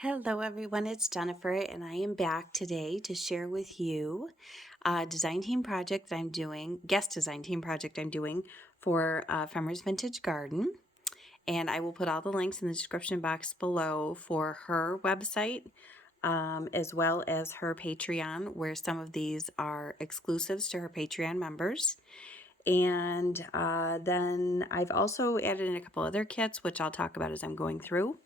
Hello everyone, it's Jennifer and I am back today to share with you a design team project I'm doing, guest design team project I'm doing for Ephemera's Vintage Garden. And I will put all the links in the description box below for her website as well as her Patreon, where some of these are exclusives to her Patreon members. And then I've also added in a couple other kits, which I'll talk about as I'm going through.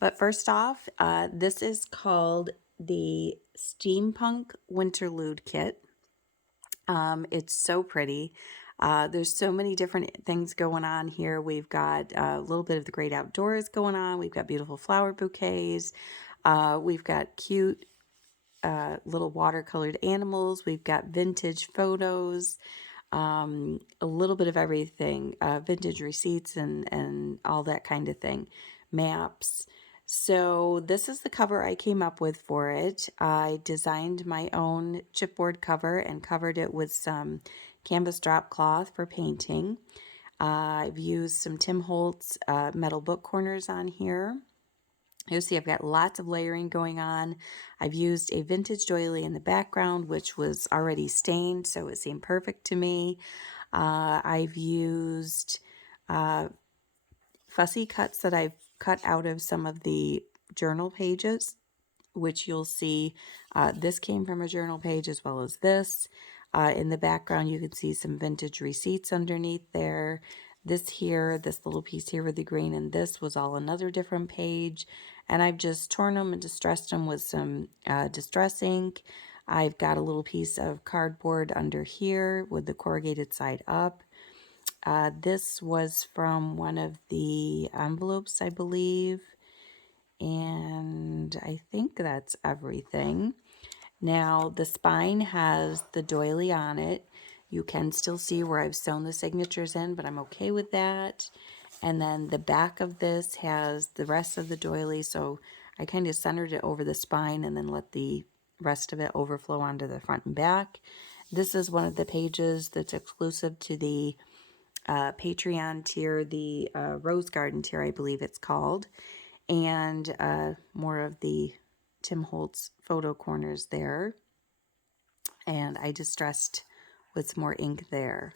But first off, this is called the Steampunk Winterlude kit. It's so pretty. There's so many different things going on here. We've got a little bit of the great outdoors going on. We've got beautiful flower bouquets. We've got cute little watercolored animals. We've got vintage photos, a little bit of everything, vintage receipts and all that kind of thing, maps. So this is the cover I came up with for it. I designed my own chipboard cover and covered it with some canvas drop cloth for painting. I've used some Tim Holtz metal book corners on here. You'll see I've got lots of layering going on. I've used a vintage doily in the background, which was already stained, so it seemed perfect to me. I've used fussy cuts that I've cut out of some of the journal pages, which you'll see this came from a journal page as well as this. In the background, you can see some vintage receipts underneath there. This here, this little piece here with the green, and this was all another different page. And I've just torn them and distressed them with some distress ink. I've got a little piece of cardboard under here with the corrugated side up. This was from one of the envelopes, I believe. And I think that's everything. Now, the spine has the doily on it. You can still see where I've sewn the signatures in, but I'm okay with that. And then the back of this has the rest of the doily, so I kind of centered it over the spine and then let the rest of it overflow onto the front and back. This is one of the pages that's exclusive to the Patreon tier, the Rose Garden tier, I believe it's called. And more of the Tim Holtz photo corners there. And I distressed with some more ink there.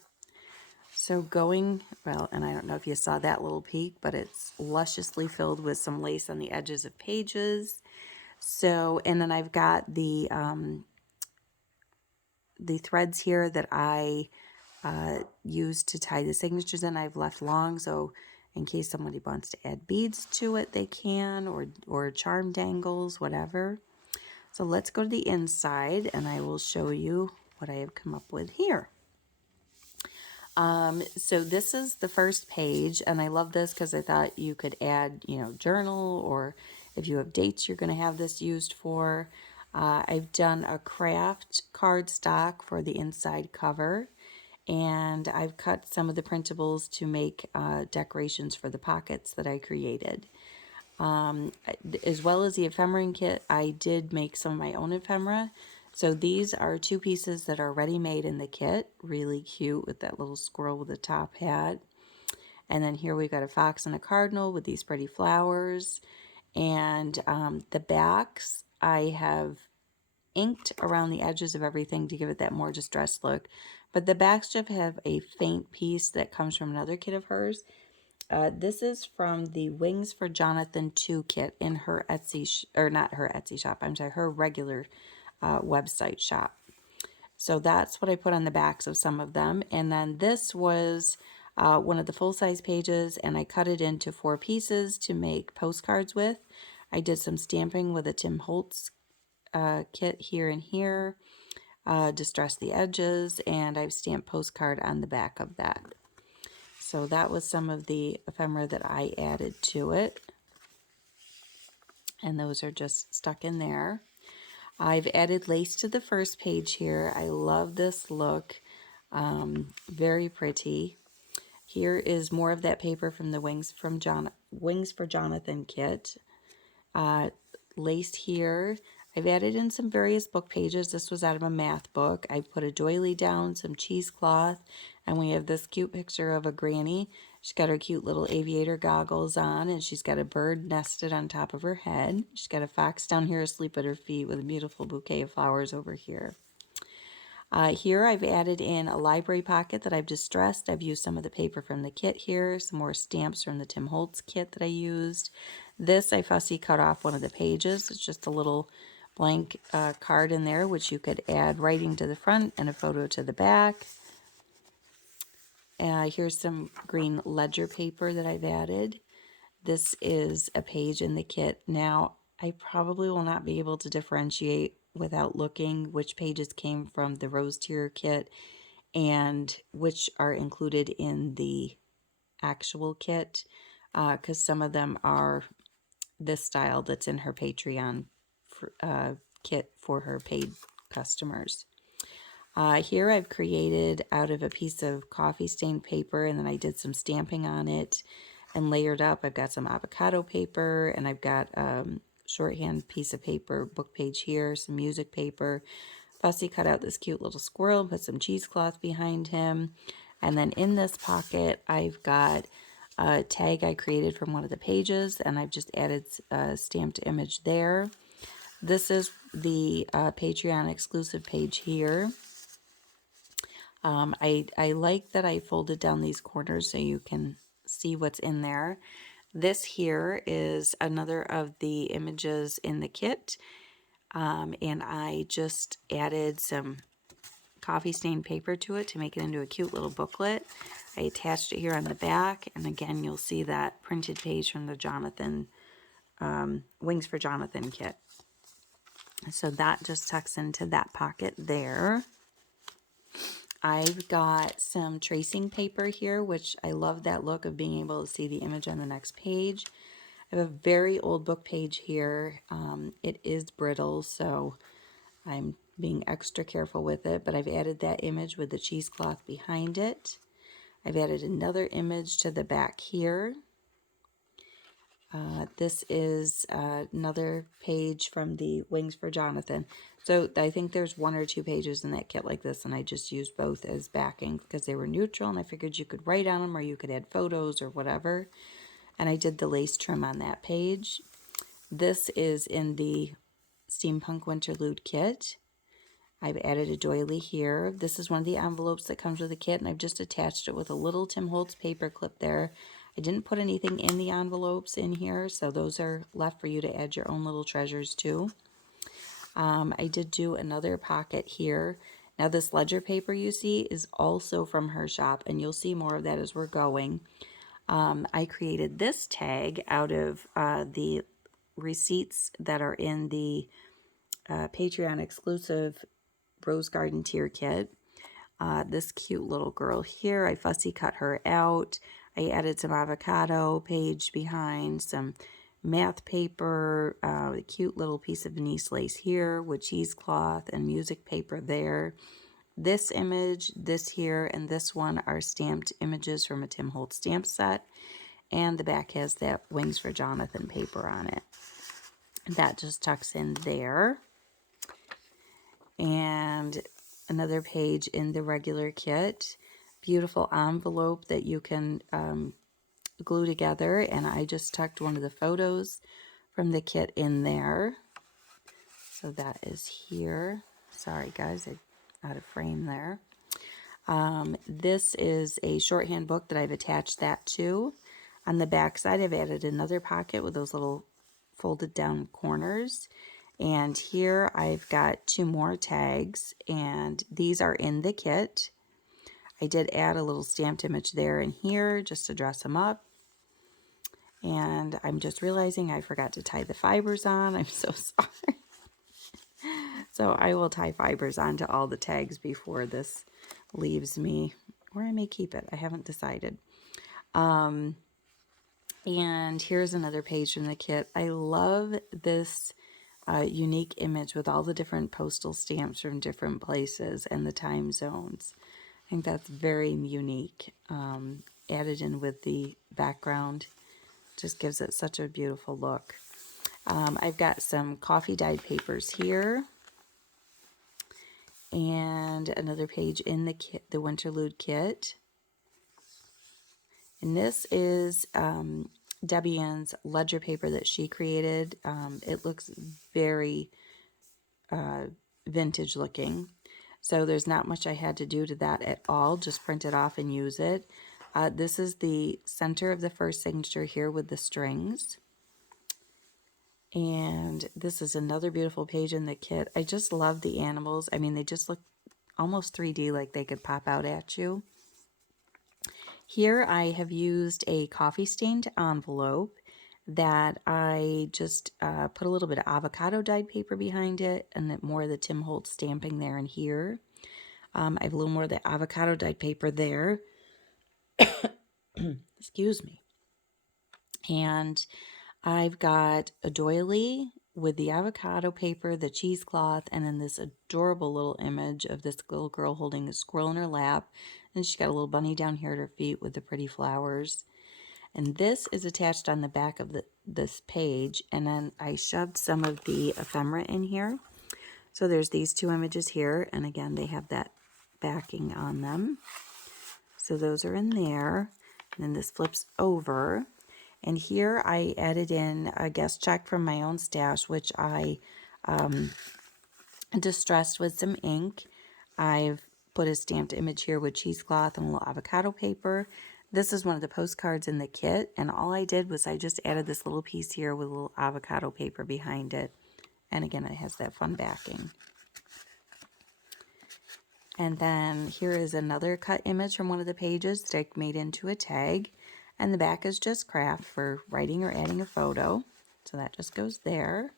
So going, well, and I don't know if you saw that little peek, but it's lusciously filled with some lace on the edges of pages. So, and then I've got the threads here that I used to tie the signatures in. I've left long, so in case somebody wants to add beads to it, they can, or charm dangles, whatever. So let's go to the inside, and I will show you what I have come up with here. So this is the first page, and I love this because I thought you could add, journal, or if you have dates you're going to have this used for. I've done a craft cardstock for the inside cover, and I've cut some of the printables to make decorations for the pockets that I created. As well as the ephemera kit, I did make some of my own ephemera. So these are two pieces that are ready made in the kit. Really cute with that little squirrel with a top hat. And then here we've got a fox and a cardinal with these pretty flowers. And the backs, I have inked around the edges of everything to give it that more distressed look. But the backs just have a faint piece that comes from another kit of hers. This is from the Wings for Jonathan 2 kit in her Etsy, or not her Etsy shop, I'm sorry, her regular website shop. So that's what I put on the backs of some of them. And then this was one of the full-size pages, and I cut it into 4 pieces to make postcards with. I did some stamping with a Tim Holtz kit here and here, distressed the edges, and I've stamped postcard on the back of that. So that was some of the ephemera that I added to it. And those are just stuck in there. I've added lace to the first page here. I love this look. Very pretty. Here is more of that paper from the Wings for Jonathan kit. Lace here. I've added in some various book pages. This was out of a math book. I put a doily down, some cheesecloth, and we have this cute picture of a granny She's got her cute little aviator goggles on, and she's got a bird nested on top of her head. She's got a fox down here asleep at her feet with a beautiful bouquet of flowers over here. Here I've added in a library pocket that I've distressed. I've used some of the paper from the kit here, some more stamps from the Tim Holtz kit that I used. This I fussy cut off one of the pages. It's just a little blank card in there, which you could add writing to the front and a photo to the back. Here's some green ledger paper that I've added. This is a page in the kit. Now, I probably will not be able to differentiate without looking which pages came from the Rose Tier kit and which are included in the actual kit, because some of them are this style that's in her Patreon kit for her paid customers. Here I've created out of a piece of coffee stained paper, and then I did some stamping on it and layered up. I've got some avocado paper, and I've got shorthand piece of paper, book page here, some music paper. Fussy cut out this cute little squirrel and put some cheesecloth behind him. And then in this pocket, I've got a tag I created from one of the pages, and I've just added a stamped image there. This is the Patreon exclusive page here. I like that I folded down these corners so you can see what's in there. This here is another of the images in the kit, and I just added some coffee stained paper to it to make it into a cute little booklet. I attached it here on the back, and again you'll see that printed page from the Jonathan Wings for Jonathan kit. So that just tucks into that pocket there. I've got some tracing paper here, which I love that look of being able to see the image on the next page. I have a very old book page here. It is brittle, so I'm being extra careful with it, but I've added that image with the cheesecloth behind it. I've added another image to the back here. This is another page from the Wings for Jonathan. So I think there's one or two pages in that kit like this, and I just used both as backing because they were neutral, and I figured you could write on them or you could add photos or whatever. And I did the lace trim on that page. This is in the Steampunk Winterlude kit. I've added a doily here. This is one of the envelopes that comes with the kit, and I've just attached it with a little Tim Holtz paper clip there. I didn't put anything in the envelopes in here, so those are left for you to add your own little treasures to. I did do another pocket here. Now this ledger paper you see is also from her shop, and you'll see more of that as we're going. I created this tag out of the receipts that are in the Patreon exclusive Rose Garden tier kit. This cute little girl here, I fussy cut her out. I added some avocado page behind, some math paper, a cute little piece of Venice lace here with cheesecloth and music paper there. This image, this here, and this one are stamped images from a Tim Holtz stamp set, and the back has that Wings for Jonathan paper on it. That just tucks in there. And another page in the regular kit. Beautiful envelope that you can glue together, and I just tucked one of the photos from the kit in there. So that is here. Sorry guys, I out of frame there. This is a shorthand book that I've attached that to. On the back side, I've added another pocket with those little folded down corners. And here I've got two more tags, and these are in the kit. I did add a little stamped image there and here just to dress them up. And I'm just realizing I forgot to tie the fibers on. I'm so sorry. So I will tie fibers onto all the tags before this leaves me, or I may keep it. I haven't decided. And here's another page from the kit. I love this unique image with all the different postal stamps from different places and the time zones. I think that's very unique. Added in with the background just gives it such a beautiful look. I've got some coffee dyed papers here, and another page in the kit, the Winterlude kit. And this is Debbie Ann's ledger paper that she created. It looks very vintage looking. So there's not much I had to do to that at all. Just print it off and use it. This is the center of the first signature here with the strings. And this is another beautiful page in the kit. I just love the animals. I mean, they just look almost 3D, like they could pop out at you. Here I have used a coffee stained envelope that I just put a little bit of avocado dyed paper behind it, and then more of the Tim Holtz stamping there and here. I have a little more of the avocado dyed paper there. Excuse me. And I've got a doily with the avocado paper, the cheesecloth, and then this adorable little image of this little girl holding a squirrel in her lap. And she's got a little bunny down here at her feet with the pretty flowers. And this is attached on the back of this page. And then I shoved some of the ephemera in here. So there's these two images here. And again, they have that backing on them. So those are in there. And then this flips over. And here I added in a guest check from my own stash, which I distressed with some ink. I've put a stamped image here with cheesecloth and a little avocado paper. This is one of the postcards in the kit, and all I did was I just added this little piece here with a little avocado paper behind it. And again, it has that fun backing. And then here is another cut image from one of the pages that I made into a tag. And the back is just craft for writing or adding a photo. So that just goes there.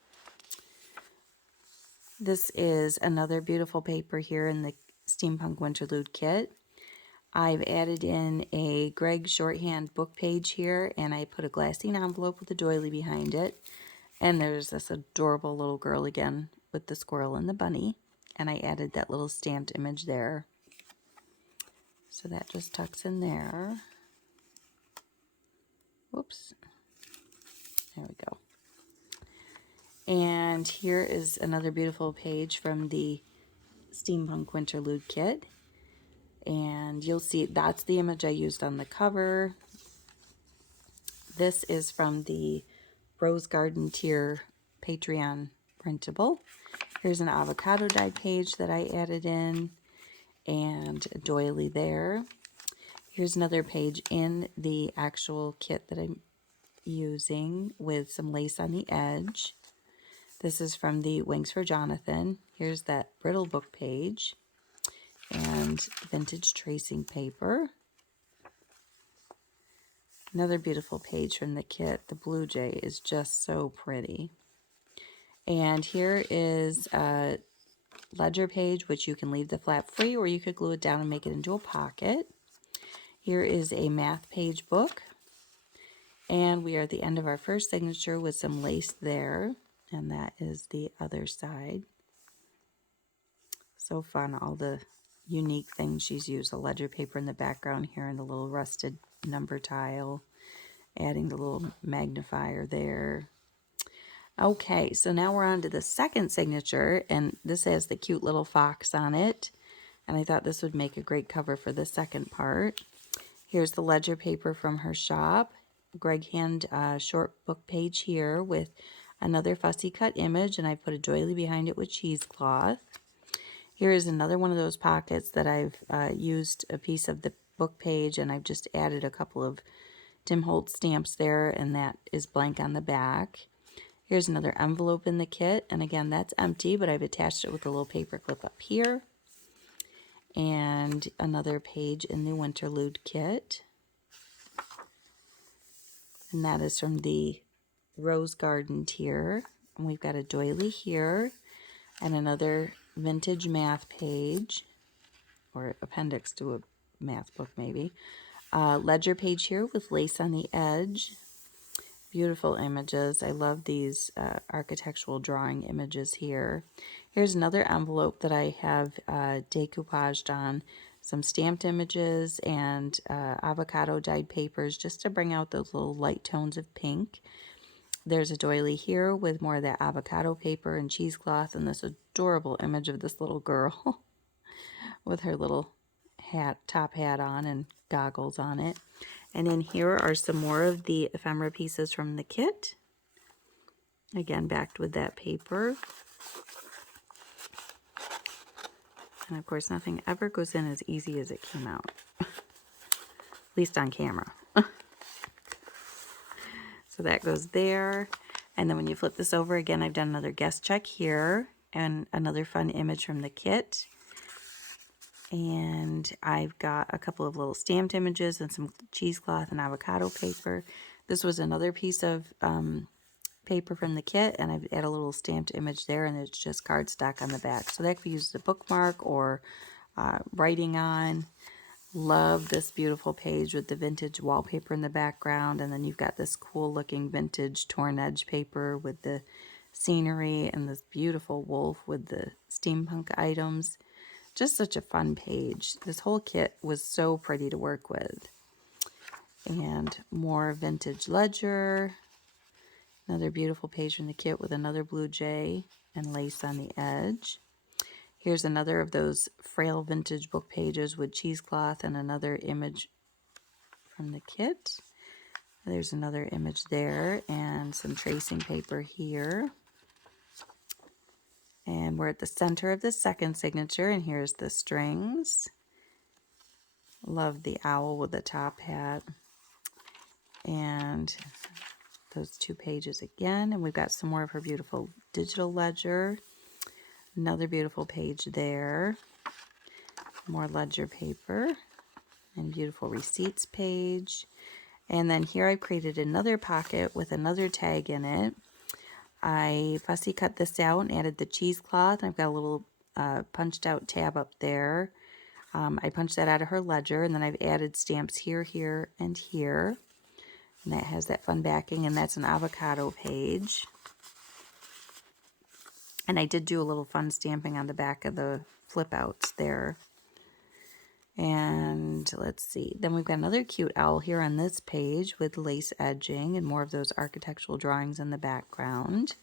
This is another beautiful paper here in the Steampunk Winterlude kit. I've added in a Greg shorthand book page here, and I put a glassine envelope with a doily behind it. And there's this adorable little girl again with the squirrel and the bunny. And I added that little stamped image there. So that just tucks in there. Whoops. There we go. And here is another beautiful page from the Steampunk Winterlude kit. And you'll see that's the image I used on the cover. This is from the Rose Garden Tier Patreon printable. Here's an avocado dyed page that I added in, and a doily there. Here's another page in the actual kit that I'm using with some lace on the edge. This is from the Wings for Jonathan. Here's that brittle book page and vintage tracing paper. Another beautiful page from the kit. The blue jay is just so pretty. And here is a ledger page, which you can leave the flap free, or you could glue it down and make it into a pocket. Here is a math page book. And we are at the end of our first signature with some lace there. And that is the other side. So fun, all the unique things she's used. The ledger paper in the background here and the little rusted number tile. Adding the little magnifier there. Okay, so now we're on to the second signature. And this has the cute little fox on it. And I thought this would make a great cover for the second part. Here's the ledger paper from her shop. Greg Hand short book page here with another fussy cut image, and I put a doily behind it with cheesecloth. Here is another one of those pockets that I've used a piece of the book page, and I've just added a couple of Tim Holtz stamps there, and that is blank on the back. Here's another envelope in the kit, and again, that's empty, but I've attached it with a little paper clip up here. And another page in the Winterlude kit. And that is from the Rose Garden tier. And we've got a doily here and another vintage math page, or appendix to a math book maybe. Ledger page here with lace on the edge. Beautiful images. I love these architectural drawing images here. Here's another envelope that I have decoupaged on some stamped images and avocado dyed papers just to bring out those little light tones of pink. There's a doily here with more of that avocado paper and cheesecloth, and this adorable image of this little girl with her little hat, top hat on and goggles on it. And in here are some more of the ephemera pieces from the kit. Again, backed with that paper. And of course, nothing ever goes in as easy as it came out. At least on camera. So that goes there. And then when you flip this over, again, I've done another guest check here and another fun image from the kit. And I've got a couple of little stamped images and some cheesecloth and avocado paper. This was another piece of paper from the kit, and I've added a little stamped image there, and it's just cardstock on the back. So that could be used as a bookmark or writing on. Love this beautiful page with the vintage wallpaper in the background, and then you've got this cool looking vintage torn edge paper with the scenery and this beautiful wolf with the steampunk items. Just such a fun page. This whole kit was so pretty to work with. And more vintage ledger. Another beautiful page from the kit with another blue jay and lace on the edge. Here's another of those frail vintage book pages with cheesecloth and another image from the kit. There's another image there and some tracing paper here. And we're at the center of the second signature, and here's the strings. Love the owl with the top hat. And those two pages again. And we've got some more of her beautiful digital ledger. Another beautiful page there. More ledger paper. And beautiful receipts page. And then here I've created another pocket with another tag in it. I fussy cut this out and added the cheesecloth. I've got a little punched out tab up there. I punched that out of her ledger, and then I've added stamps here, here, and here. And that has that fun backing, and that's an avocado page. And I did do a little fun stamping on the back of the flip outs there. And let's see, then we've got another cute owl here on this page with lace edging and more of those architectural drawings in the background.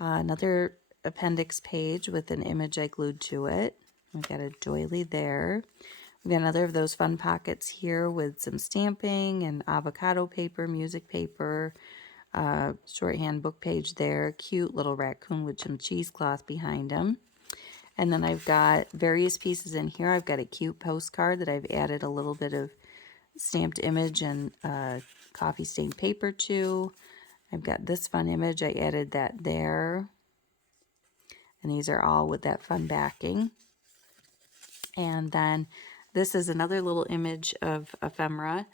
Another appendix page with an image I glued to it. We've got a doily there. We've got another of those fun pockets here with some stamping and avocado paper, music paper, shorthand book page there. Cute little raccoon with some cheesecloth behind him. And then I've got various pieces in here. I've got a cute postcard that I've added a little bit of stamped image and coffee stained paper to. I've got this fun image. I added that there. And these are all with that fun backing. And then this is another little image of ephemera.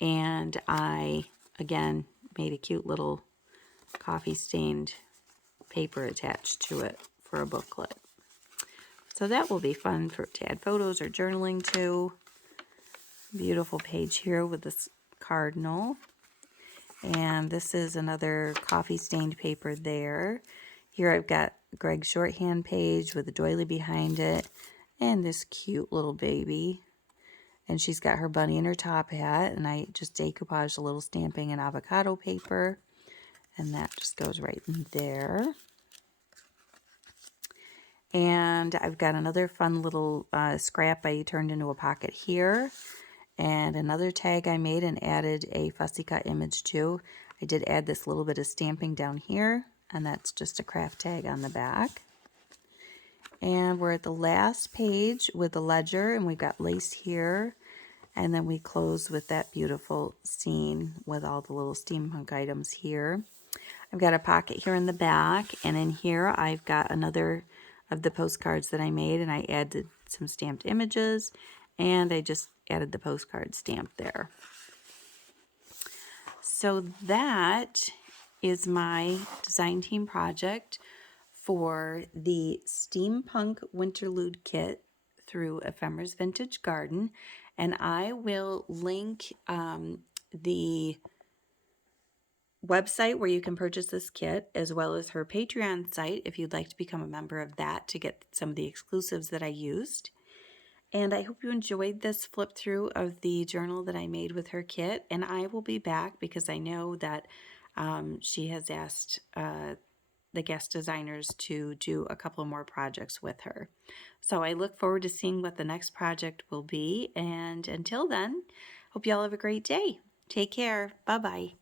And I, again, made a cute little coffee stained paper attached to it for a booklet. So that will be fun to add photos or journaling to. Beautiful page here with this cardinal. And this is another coffee stained paper there. Here I've got Greg's shorthand page with a doily behind it. And this cute little baby. And she's got her bunny in her top hat. And I just decoupaged a little stamping in avocado paper. And that just goes right in there. And I've got another fun little scrap I turned into a pocket here. And another tag I made and added a fussy cut image to. I did add this little bit of stamping down here. And that's just a craft tag on the back. And we're at the last page with the ledger. And we've got lace here. And then we close with that beautiful scene with all the little steampunk items here. I've got a pocket here in the back. And in here I've got another of the postcards that I made, and I added some stamped images, and I just added the postcard stamp there. So that is my design team project for the Steampunk Winterlude kit through Ephemera's Vintage Garden, and I will link the website where you can purchase this kit, as well as her Patreon site if you'd like to become a member of that to get some of the exclusives that I used. And I hope you enjoyed this flip through of the journal that I made with her kit, and I will be back because I know that she has asked the guest designers to do a couple more projects with her. So I look forward to seeing what the next project will be, and until then, Hope you all have a great day. Take care. Bye-bye.